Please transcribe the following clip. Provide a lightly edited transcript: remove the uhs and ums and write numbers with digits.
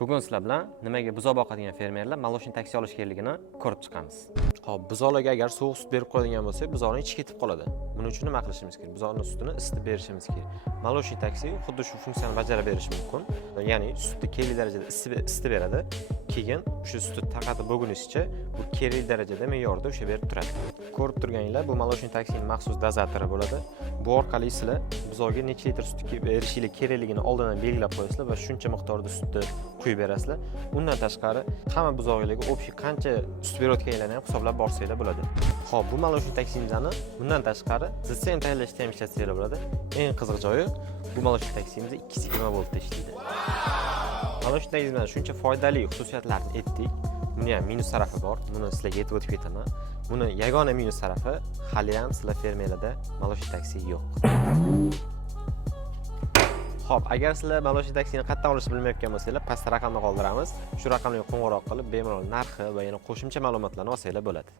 Bugun sizlar bilan nimaga buzoq boqadigan fermerlar молочный taksi olish kerakligini ko'rib chiqamiz. Xo'p, buzoqlarga agar sovuq sut berib qo'yadigan bo'lsak, buzoqning ichi ketib qoladi. Buning uchun nima qilishimiz kerak? Buzoqning sutini isitib berishimiz kerak. Молочный taksi xuddi shu funksiyani bajara berishi mumkin. Ya'ni sutni kerakli darajada isitib beradi. Keyin shu sutni tarqatib bo'lgunizcha bu kerakli darajada me'yorda o'sha berib turadi. Ko'rib turganinglar, bu молочный taksining maxsus dozatori bo'ladi. Bu orqali sizlar buzoqga necha litr sut berishinglar kerakligini oldindan belgilab qo'yasizlar va shuncha miqdorda sutni quyib berasizlar. Undan tashqari hamma buzoqlarga общий qancha sut berayotganinglarni ham hisoblab borsanglar bo'ladi. Xo'p, bu молочный taksimizni bundan tashqari zitsem tayyorlashda ham ishlatsanglar bo'ladi. Eng qiziq joyi bu молочный taksimiz 220 voltda ishlaydi. Молочный taksimiz shuncha foydali xususiyatlarni aytdik. Buni ham minus tarafi bor. Buni sizlarga aytib o'tib ketaman. Buni yagona minus tarafi hali ham sizlar fermerlarda молочный taksi yo'q. Xo'p, agar sizlar молочный taksini qayerdan olishni bilmayotgan bo'lsanglar, pastda raqamni qoldiramiz. Shu raqamga qo'ng'iroq qilib, bemalol narxi va yana qo'shimcha ma'lumotlarni olsanglar bo'ladi.